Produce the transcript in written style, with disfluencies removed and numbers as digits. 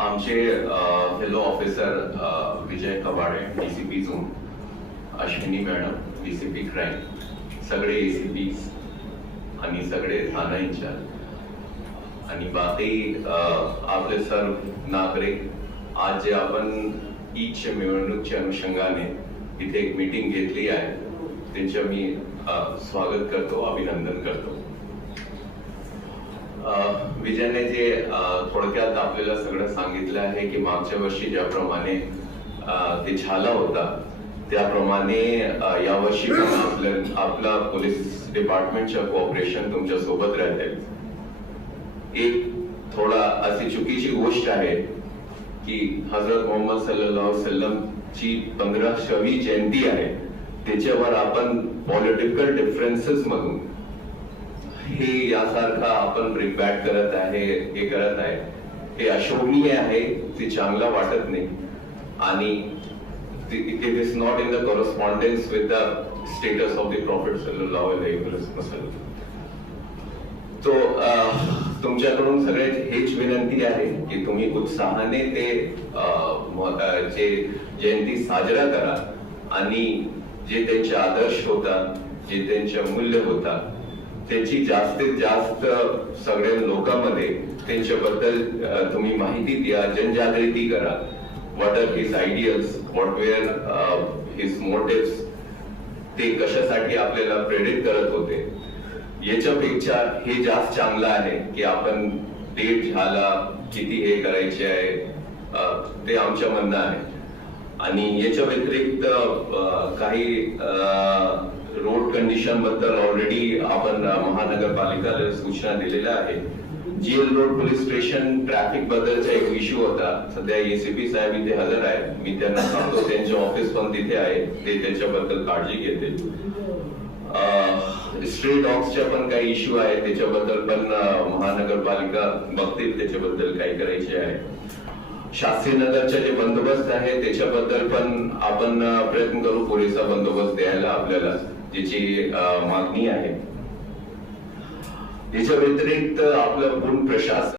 आमचे fellow officer Vijay Kabade DCP zone, Ashwini madam DCP crime, सगळे ACP आणि सगळे थाना इंचार्ज आणि बाकी आपले सर्व नागरिक, आज जे आपण ईदच्या निवडणूकच्या अनुषंगाने इथे एक मीटिंग घेतली आहे त्यांचं मी स्वागत करतो, अभिनंदन करतो. विजयने जे थोडक्यात आपल्याला सगळं सांगितलं आहे की मागच्या वर्षी ज्याप्रमाणे ते झाला होता त्याप्रमाणे यावर्षी पण आपला पोलीस डिपार्टमेंटच्या कोऑपरेशन तुमच्या सोबत राहते. एक थोडा अशी चुकीची गोष्ट आहे की हजरत मोहम्मद सल्लल्लाहु अलैहि वसल्लम ची 15वी जयंती आहे, त्याच्यावर आपण पॉलिटिकल डिफरन्सेस मधून हे यासारखा आपण रिबॅट करत आहे, हे करत आहे, हे अशोभनीय आहे, ते चांगला वाटत नाही आणि it is not in the correspondence with the status of the prophet सल्लल्लाहु अलैहि वसल्लम. तो तुमच्याकडून सगळे हेच विनंती आहे की तुम्ही उत्साहाने ते जे जयंती साजरा करा आणि जे त्यांचे आदर्श होता, जे त्यांचे मूल्य होता, त्याची जास्तीत जास्त सगळ्या लोकांमध्ये त्यांच्याबद्दल तुम्ही माहिती द्या, जनजागृती करा. What are his ideals, what were his motives, ते कशासाठी आपल्याला प्रेरित करत होते, याच्यापेक्षा हे जास्त चांगलं आहे की आपण डेट झाला किती हे करायचे आहे ते आमच्या म्हणणं आहे. आणि याच्या व्यतिरिक्त काही रोड कंडिशन बद्दल ऑलरेडी आपण महानगरपालिकेला सूचना दिलेल्या आहे. GL road police station traffic बद्दलचा एक इश्यू होता, सध्या एसीपी साहेब इथे हजर आहेत, मी त्यांना सांगतो त्यांचे ऑफिस पण तिथे आहे, ते त्याच्याबद्दल काळजी घेतील. स्ट्रीट डॉग्सच्या पण काही इश्यू आहे, त्याच्याबद्दल पण महानगरपालिका बघतील, त्याच्याबद्दल काही करायचे आहे. शास्त्री नगरचे जे बंदोबस्त आहे त्याच्याबद्दल पण आपण प्रयत्न करू, पुरेसा बंदोबस्त द्यायला आपल्याला ज्याची मागणी आहे. याच्या व्यतिरिक्त आपलं पूर्ण प्रशासन